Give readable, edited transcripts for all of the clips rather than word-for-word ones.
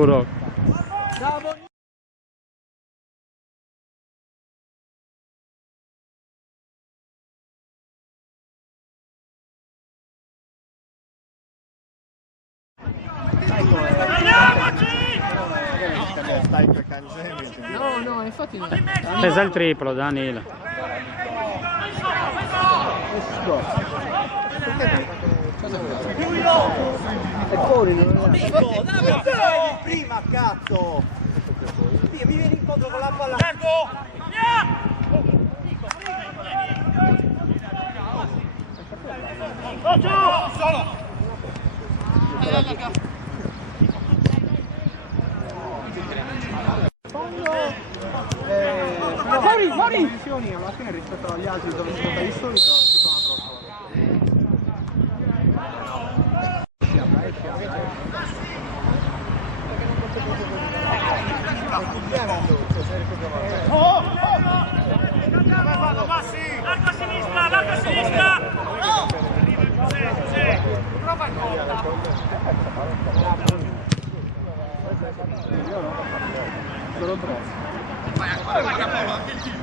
Puro. No, infatti no. Pesa il triplo, Danilo. È fuori, non è prima, cazzo! Via, mi vieni incontro con la palla! Fuori! Divisioni alla fine rispetto agli altri dove si gioca di solito è tutta un'altra storia. Largo a sinistra, largo a sinistra! Prova il Solo tre. Vai ancora, vai Cappello, anche il tiro!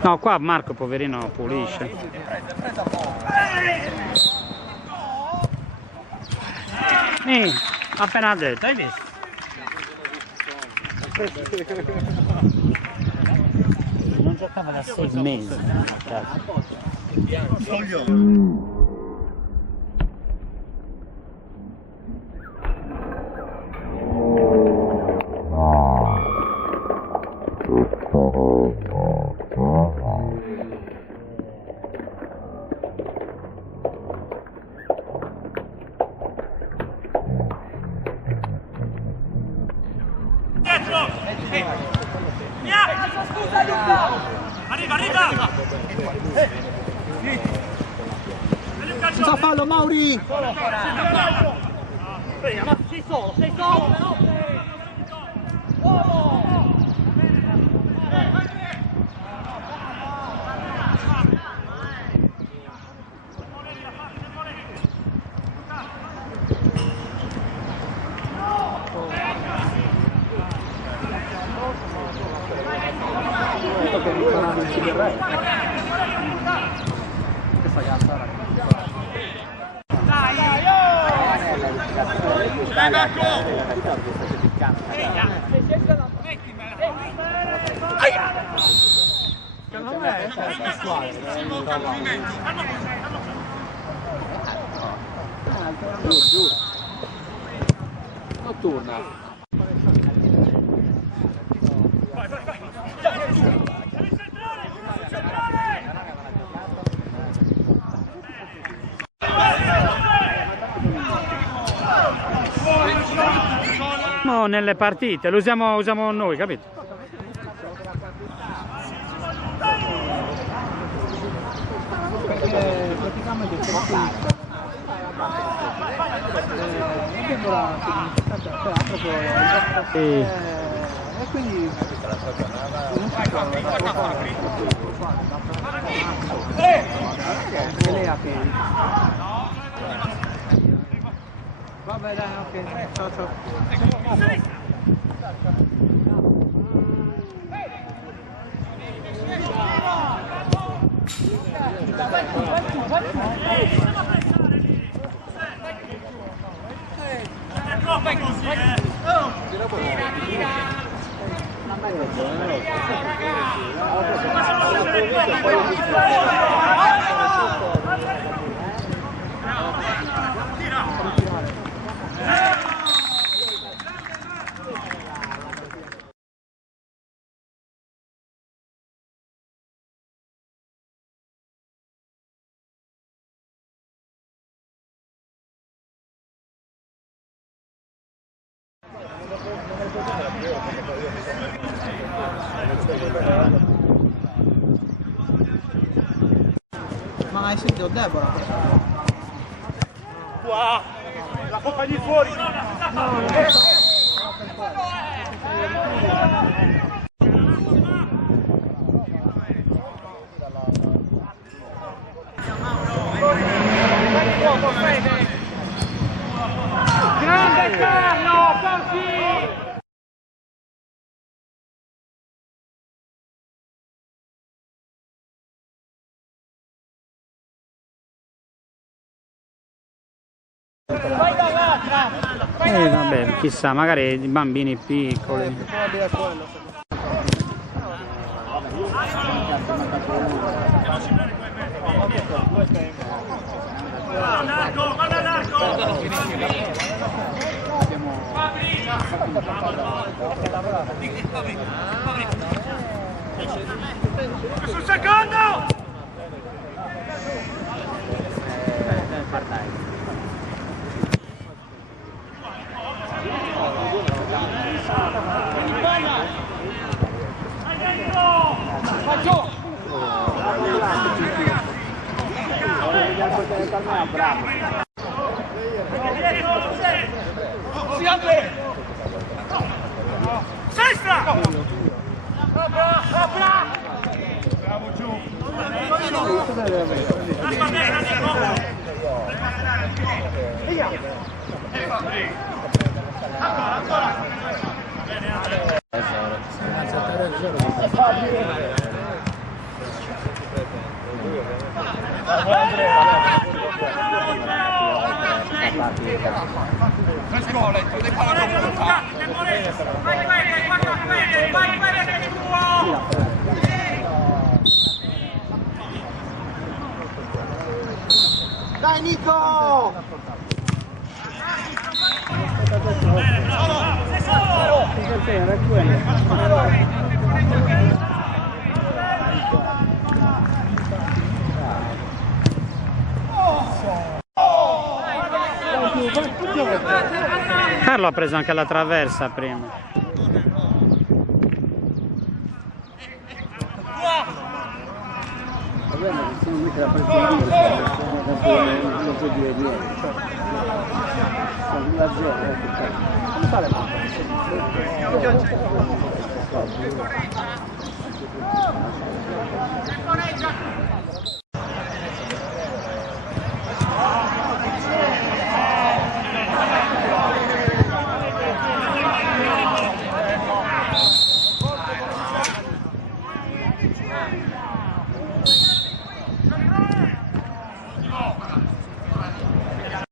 No, qua Marco poverino pulisce. Appena detto, hai visto? Non giocava da 6 mesi. Arriva! Senza fallo, Mauri! Sei solo! Secondo me è sessuale, giù. Notturna. Nelle partite, lo usiamo noi, capito? Perché praticamente c'è la e quindi vabbè dai, ok, ciao. Fai così, Ma hai sentito Deborah? Qua! La coppa di fuori! Grande Carlo, così! Vabbè, chissà, magari i bambini piccoli. Guarda l'arco! Sul secondo! Sestra! Bravo giù! Dai Nico! Carlo ha preso anche la traversa prima.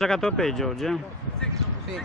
Ha giocato peggio oggi, eh? Sì.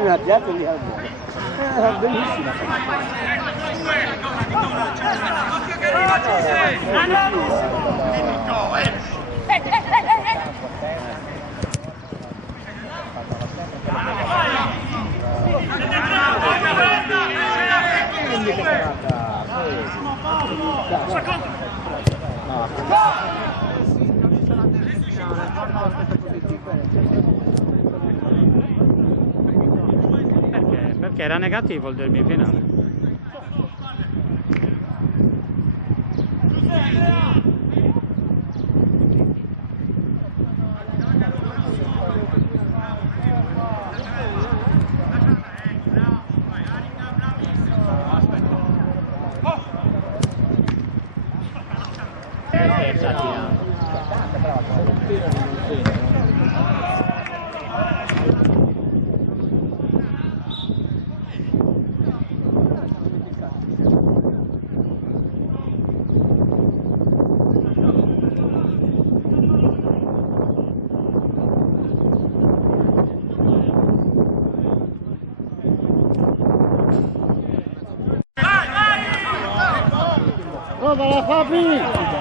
Una piazza di Albano. Era bellissima. Perché era negativo il derby finale. Prova la Fabi!